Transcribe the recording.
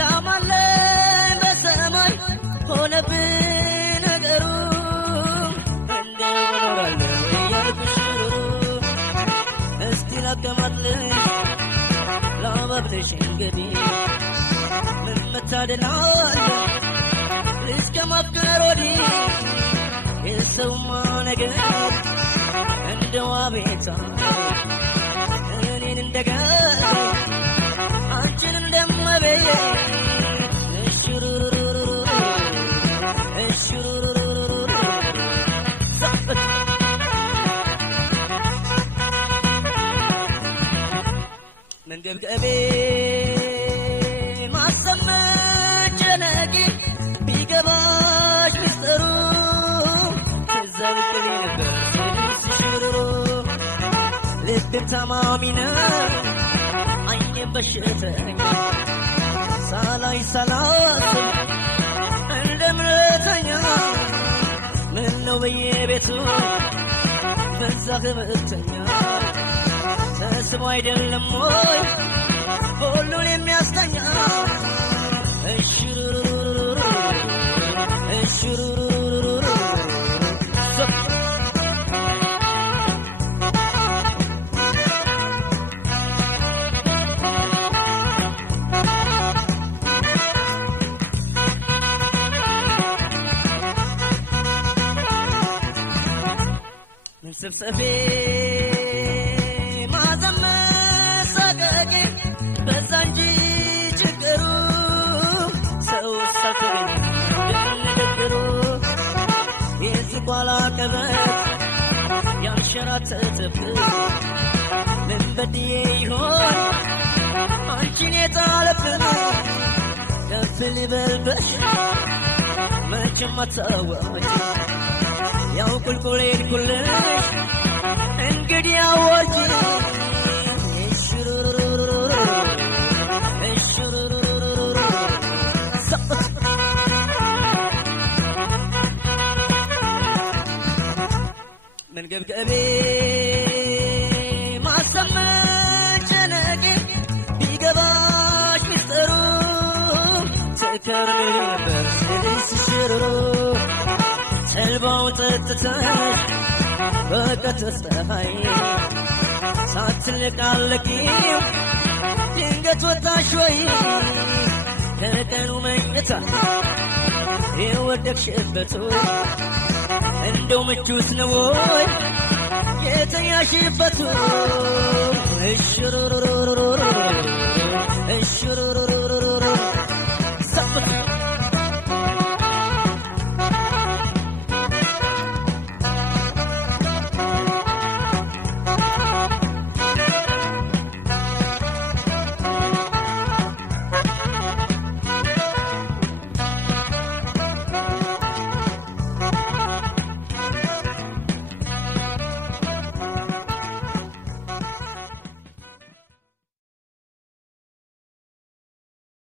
ላማለ በሰማይ ሆነብኝ ነገሩ እንደኖራለ ያልኩሽሩ እስቲ ላቀማጥልሽ ላባብልሽ እንግዲህ ምን መታደላለ እስከ ማፍቀር ወዲህ የሰውማ ነገር እንደው አቤት እኔን እንደገና አንቺን እንደመበየ እሽሩሩሩሩ እሽሩሩሩሩ መንገብገቤ ማሰመጨነቂ ቢገባሽ ሚስጥሩ ትዘብቅኝ ነበር ስሽሩሩ ልብም ታማሚነ አይኔም በሽተኛ ሳላይ ሳላስብ እንደምንተኛ ምነው በየቤቱ በዛ ህመምተኛ ተስቦ አይደለም ወይ ሁሉን የሚያስተኛ እሽሩሩሩሩ እሽሩሩሩሩ ስብሰቤ ማዘመሰገጌ በዛ እንጂ ችግሩ ሰው ሳትገኝ እንደነገሩ የዝቋላ ቀበት ያንሸራተተብህ ምን በድዬ ይሆን አንቺን የጣለብህ ከፍ ልበልበሽ መቼም አታዋጭ ያው ቁልቁሌን ኩልሽ እንግዲህ አወርጂ እሽሩሩሩሩ እሽሩሩሩሩ መንገብገቤ ማሰመጨነቂ ቢገባሽ ሚስጥሩ ትከርሚ ነበር ስሽሩሩ ሰልባውን ጠጥተሽ በቀትር ፀሐይ ሳትለቃለቂው ድንገት ወጣሽ ወይ ከቀኑ መኝታ የወደቅሽበቱ እንደው ምቹስ ነው ወይ የተኛሽበቱ እሽሩሩሩሩ